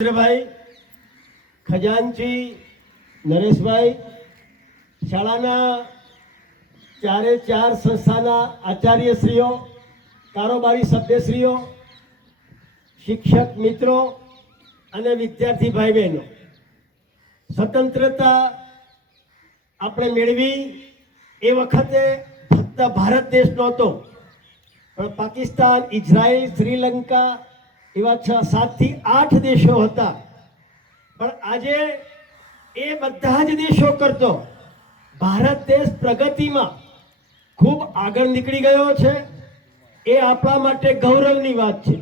ભાઈ ખજાનચી, નરેશભાઈ, શાળાના ચારે ચાર સંસ્થાના આચાર્યશ્રીઓ, કારોબારી સભ્યશ્રીઓ, શિક્ષક મિત્રો અને વિદ્યાર્થી ભાઈ બહેનો સ્વતંત્રતા આપણે મેળવી એ વખતે ફક્ત ભારત દેશ નહોતો પણ પાકિસ્તાન, ઇઝરાયલ, શ્રીલંકા એવા છ સાતથી આઠ દેશો હતા. પણ આજે એ બધા જ દેશો કરતો ભારત દેશ પ્રગતિમાં ખૂબ આગળ નીકળી ગયો છે. એ આપણા માટે ગૌરવની વાત છે.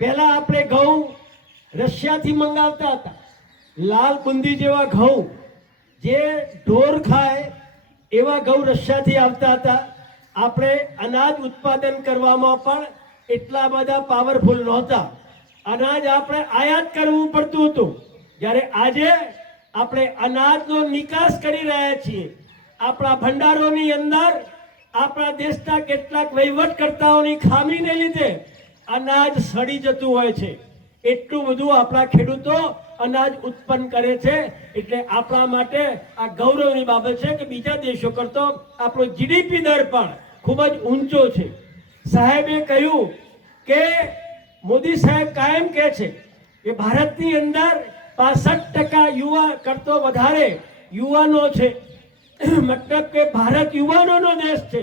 પહેલા આપણે ઘઉં રશિયાથી મંગાવતા હતા. લાલ બુંદી જેવા ઘઉં જે ઢોર ખાય એવા ઘઉં રશિયાથી આવતા હતા. આપણે અનાજ ઉત્પાદન કરવામાં પણ એટલા બધા પાવરફુલ નહોતા. અનાજ આપણે આયાત કરવું પડતું હતું. જ્યારે આજે આપણે અનાજનો નિકાસ કરી રહ્યા છીએ. આપણા ભંડારોની અંદર આપણા દેશના કેટલાક વહીવટકર્તાઓની ખામીને લીધે અનાજ સડી જતું હોય છે. એટલું બધું આપણા ખેડૂતો અનાજ ઉત્પન્ન કરે છે. એટલે આપણા માટે આ ગૌરવની બાબત છે કે બીજા દેશો કરતો આપણો જીડીપી દર પણ ખૂબ જ ઊંચો છે. સાહેબે કહ્યું કે મોદી સાહેબ કાયમ કહે છે કે ભારતની અંદર પાસઠ ટકા યુવા કરતો વધારે યુવાનો છે. મતલબ કે ભારત યુવાનોનો દેશ છે.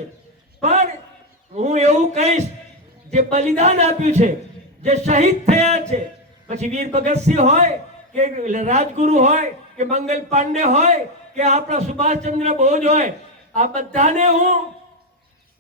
પણ હું એવું કહીશ, જે બલિદાન આપ્યું છે, જે શહીદ થયા છે, પછી વીર ભગતસિંહ હોય, કે રાજગુરુ હોય, કે મંગલ પાંડે હોય, કે આપણા સુભાષચંદ્ર બોઝ હોય, આ બધાને હું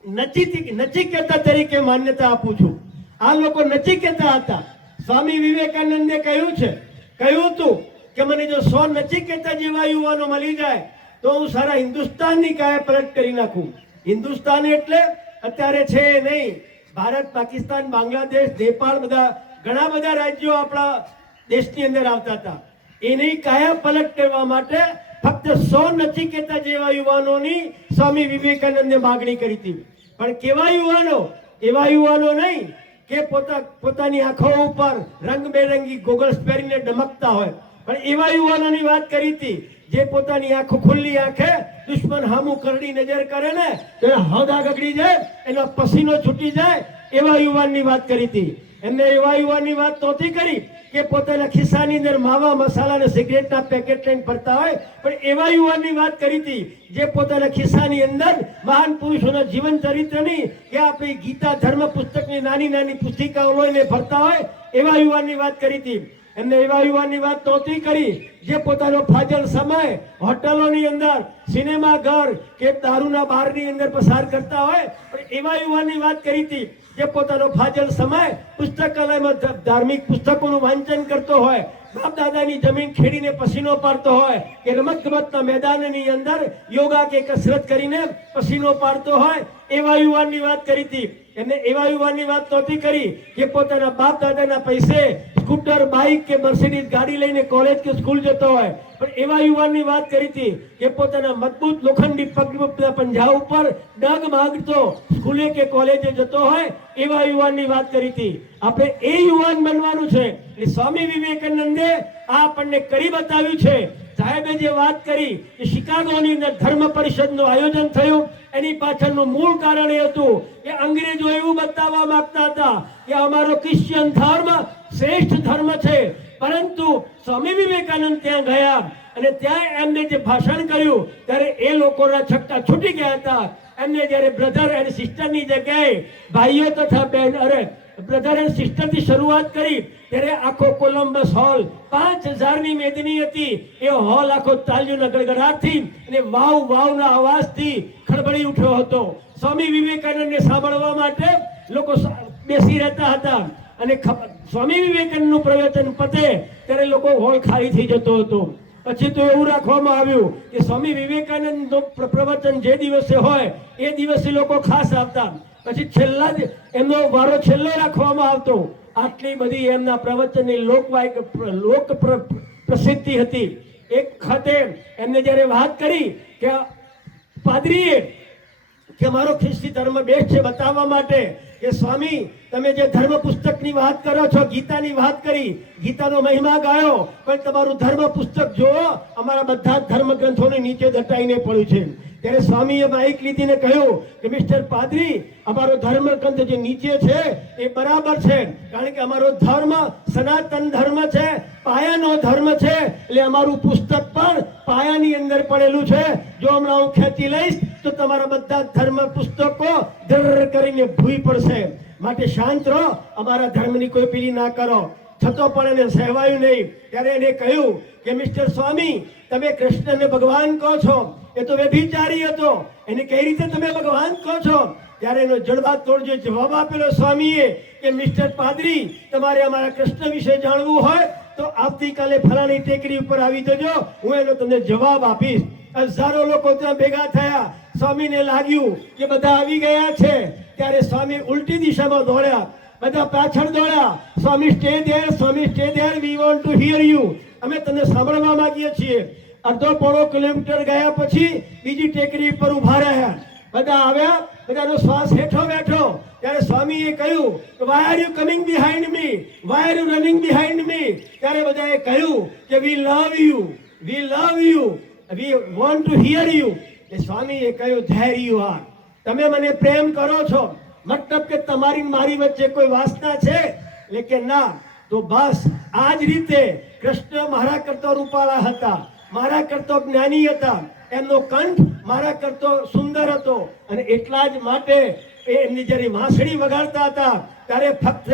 નચિત નચિકેતા તરીકે માન્યતા આપું છું. આ લોકો નચિકેતા હતા. સ્વામી વિવેકાનંદે કહ્યું છે, કહ્યું હતું કે મને જો સો નચિકેતા જેવા યુવાનો મળી જાય, તો હું સારા હિન્દુસ્તાનની કાયા પલટ કરી નાખું. હિન્દુસ્તાન એટલે અત્યારે છે નહીં, ભારત, પાકિસ્તાન, બાંગ્લાદેશ, નેપાળ બધા, ઘણા બધા રાજ્યો આપણા દેશની અંદર આવતા હતા. એની કાયા પલટ કરવા માટે ફક્ત સો નચિકેતા જેવા યુવાનોની સ્વામી વિવેકાનંદે માગણી કરી હતી. પણ કેવા યુવાનો? એવા યુવાનો નહીં કે પોતા, પોતાની આંખો ઉપર રંગબેરંગી ગોગલ્સ પહેરીને ડમકતા હોય. પણ એવા યુવાનોની વાત કરી હતી, જે પોતાની આંખો ખુલ્લી આંખે દુશ્મન હામું કરડી નજર કરે ને, તો હદા ગગડી જાય, એનો પસીનો છૂટી જાય એવા યુવાનની વાત કરી હતી. એમને એવા યુવાનની વાત નહોતી કરી કે પોતાના ખિસ્સાની અંદર માવા, મસાલા અને સિગરેટના પેકેટ લઈને ફરતા હોય. પણ એવા યુવાનની વાત કરી હતી જે પોતાના ખિસ્સાની અંદર મહાન પુરુષોના જીવન ચરિત્રની કે આપણી ગીતા, ધર્મ પુસ્તકની નાની નાની પુસ્તિકાઓ લઈને ફરતા હોય એવા યુવાનની વાત કરી હતી. એમને એવા યુવાનની વાત નહોતી કરી જે પોતાનો ફાજલ સમય હોટલોની અંદર સિનેમા ઘર કે દારૂના બારની અંદર પસાર કરતા હોય. પણ એવા યુવાનની વાત કરી હતી જે પોતાનો ફાજલ સમય પુસ્તકાલયમાં ધાર્મિક પુસ્તકોનું વાંચન કરતો હોય બાપ દાદાની જમીન ખેડીને પસીનો પાડતો હોય, કે રમત ગમતના મેદાનની અંદર યોગા કે કસરત કરીને પસીનો પાડતો હોય, એવા યુવાનની વાત કરી હતી. એમને એવા યુવાનની વાત નહોતી કરી કે પોતાના બાપ દાદાના પૈસે સ્કૂટર, બાઇક કે મર્સિડીઝ ગાડી લઈને કોલેજ કે સ્કૂલ જતો હોય. પણ એવા યુવાનની વાત કરી હતી કે પોતાના મજબૂત લોખંડી પગ પંજા ઉપર ડગ માગતો સ્કૂલે કે કોલેજે જતો હોય એવા યુવાનની વાત કરી હતી. આપણે એ યુવાન બનવાનું છે. એટલે સ્વામી વિવેકાનંદે આ આપણને કરી બતાવ્યું છે. સાહેબે જે વાત કરી કે શિકાગોની અંદર ધર્મ પરિષદનું આયોજન થયું. એની પાછળનું મૂળ કારણ એ હતું કે અંગ્રેજો એવું બતાવવા માંગતા હતા કે અમારો ક્રિશ્ચિયન ધર્મ શ્રેષ્ઠ ધર્મ છે. પરંતુ સ્વામી વિવેકાનંદ ત્યાં ગયા અને ત્યાં એમને જે ભાષણ કર્યું, ત્યારે એ લોકોના છક્કા છૂટી ગયા હતા. એમને જ્યારે બ્રધર એન્ડ સિસ્ટરની જગ્યાએ ભાઈઓ તથા બહેન, અરે બ્રધર એન્ડ સિસ્ટરથી શરૂઆત કરી, ત્યારે આખો કોલંબસ હોલ પાંચ હજારની મેદની હતી. એ હોલ આખો તાલ્યુના ગડગડાટથી અને વાવ વાવના અવાજથી ખળબળી ઉઠ્યો હતો. સ્વામી વિવેકાનંદને સાંભળવા માટે લોકો બેસી રહેતા હતા. અને સ્વામી વિવેકાનંદનું પ્રવચન પતે, ત્યારે લોકો હોલ ખાલી થઈ જતો હતો. પછી તો એવું રાખવામાં આવ્યું કે સ્વામી વિવેકાનંદ પ્રવચન જે દિવસે હોય, એ દિવસે લોકો ખાસ આવતા. પછી છેલ્લા જ, એમનો વારો છેલ્લો રાખવામાં આવતો. આટલી બધી એમના પ્રવચનની લોકવાયક લોક પ્ર- પ્રસિદ્ધિ હતી. એક ખાતે એમને જ્યારે વાત કરી કે પાદરીએ કે મારો ખ્રિસ્તી ધર્મ બેસ્ટ છે બતાવવા માટે કે સ્વામી, તમે જે ધર્મ પુસ્તકની વાત કરો છો, ગીતાની વાત કરી, ગીતાનો મહિમા ગાયો, પણ તમારું ધર્મ પુસ્તક જુઓ, અમારા બધા ધર્મ ગ્રંથોને નીચે દટાઈને પડ્યું છે. ત્યારે સ્વામીએ માઇક લીધીને કહ્યું કે, મિસ્ટર પાદરી, અમારો ધર્મ ગ્રંથ જે નીચે છે, એ બરાબર છે, કારણ કે અમારો ધર્મ સનાતન ધર્મ છે, પાયાનો ધર્મ છે, એટલે અમારું પુસ્તક પણ પાયાની અંદર પડેલું છે. જો હમણાં હું ખેંચી લઈશ, તો તમારા બધા ધર્મ પુસ્તકો દર કરીને ભૂઈ પડશે. માટે શાંત રહો, અમારા ધર્મની કોઈ પીલી ના કરો. છતો પણ એને સહેવાયું નહીં. ત્યારે એને કહ્યું કે, મિસ્ટર સ્વામી, તમે કૃષ્ણને ભગવાન કહો છો. એ તો વ્યભિચારી હતો. એને કઈ રીતે તમે ભગવાન કહો છો? ત્યારે એનો જડબા તોડજો જવાબ આપેલો સ્વામીએ કે, મિસ્ટર પાદરી, તમારે અમારા કૃષ્ણ વિશે જાણવું હોય તો આવતીકાલે ફલાણી ટેકરી ઉપર આવી જજો. હું એનો તમને જવાબ આપીશ. હજારો લોકો ત્યાં ભેગા થયા. સ્વામીને લાગ્યું કે, બધા આવી ગયા છે. ત્યારે સ્વામી ઉલટી દિશામાં દોડ્યા. બધા પાછળ દોડ્યા. Swami stay there Swami stay there we want to hear you અમે તમને સાંભળવા માંગીએ છીએ. અડધો પોણો કિલોમીટર ગયા પછી બીજી ટેકરી પર ઊભા રહ્યા. બધા આવ્યા. બધાનો શ્વાસ હેઠો બેઠો. ત્યારે સ્વામીએ કહ્યું why are you coming behind me why are you running behind me ત્યારે બધાએ કહ્યું કે we love you we love you we want to hear you એ સ્વામીએ કહ્યું ધેર યુ આર તમે મને પ્રેમ કરો છો. મતલબ કે તમારી મારી વચ્ચે કોઈ વાસના છે? કે ના. તો બસ આ જ રીતે કૃષ્ણ મારા કરતો રૂપાળા હતા, મારા કરતો જ્ઞાની હતા. એમનો કંઠ મારા કરતો સુંદર હતો. અને એટલા જ માટે એમની જ્યારે વાંસળી વગાડતા હતા, ત્યારે ફક્ત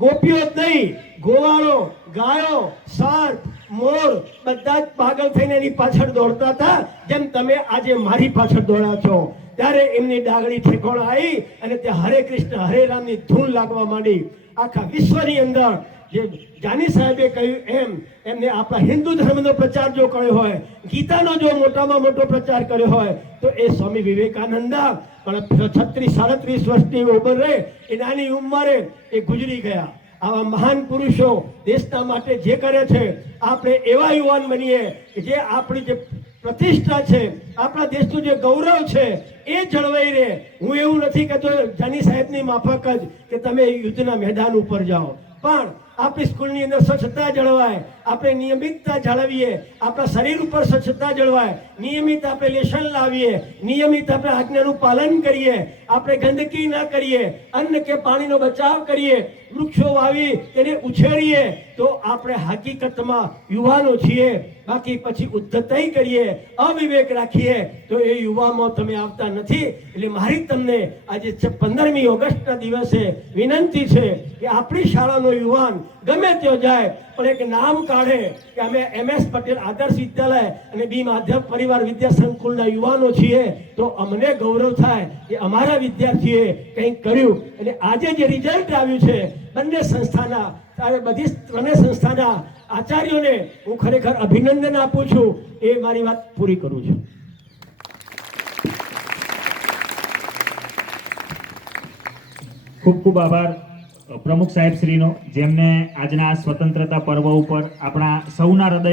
ગોપીઓ જ નહીં, ગોવાળો, ગાયો, સાર્પ, મોર બધા જ પાગલ થઈને એની પાછળ દોડતા હતા, જેમ તમે આજે મારી પાછળ દોડ્યા છો. ત્યારે એમની ડાગડી ઠેકોણ આવી અને તે હરે કૃષ્ણ, હરે રામની ધૂન લાગવા માંડી. આખા વિશ્વની અંદર જે જાની સાહેબે કહ્યું એમ, એમને આપણા હિન્દુ ધર્મનો પ્રચાર જો કર્યો હોય, ગીતાનો જો મોટામાં મોટો પ્રચાર કર્યો હોય, તો એ સ્વામી વિવેકાનંદ, પણ છત્રીસ, સાડત્રીસ વર્ષની રહે એ નાની ઉંમરે એ ગુજરી ગયા. આવા મહાન પુરુષો દેશના માટે જે કરે છે, આપણે એવા યુવાન બનીએ કે જે આપણી જે પ્રતિષ્ઠા છે. આપણા દેશનું જે ગૌરવ છે, એ જળવાઈ રહે. હું એવું નથી કહેતો, જાની સાહેબની માફક જ કે તમે યુદ્ધના મેદાન ઉપર જાઓ. પણ આપણી સ્કૂલની અંદર સ્વચ્છતા જળવાય, આપણે નિયમિતતા જાળવીએ, આપણા શરીર ઉપર સ્વચ્છતા જળવાય, નિયમિત આપણે લેશન લાવીએ, નિયમિત આપણે આજ્ઞાનું પાલન કરીએ, આપણે ગંદકી ન કરીએ, અન્ન કે પાણીનો બચાવ કરીએ, વૃક્ષો વાવી તેને ઉછેરીએ, તો આપણે હકીકતમાં યુવાનો છીએ. બાકી પછી ઉદ્ધતાઈ કરીએ, અવિવેક રાખીએ, તો એ યુવામાં તમે આવતા નથી. એટલે મારી તમને આજે પંદરમી ઓગસ્ટના દિવસે વિનંતી છે કે આપણી શાળાનો યુવાન ગમે ત્યાં જાય, પણ એક નામ કાઢે કે અમે એમ એસ પટેલ આદર્શ વિદ્યાલય અને બી માધ્યમ પરિવાર વિદ્યા સંકુલના યુવાનો છીએ, તો અમને ગૌરવ થાય કે અમારા વિદ્યાર્થીએ કંઈક કર્યું. અને આજે જે રિઝલ્ટ આવ્યું છે, બંને સંસ્થાના ત્યારે બધી ત્રણે સંસ્થાના આચાર્યોને હું ખરેખર અભિનંદન આપું છું. એ મારી વાત પૂરી કરું છું. ખૂબ ખૂબ આભાર. પ્રમુખ સાહેબ શ્રીનો જેમને આજના સ્વતંત્રતા પર્વ ઉપર આપણા સૌના હૃદય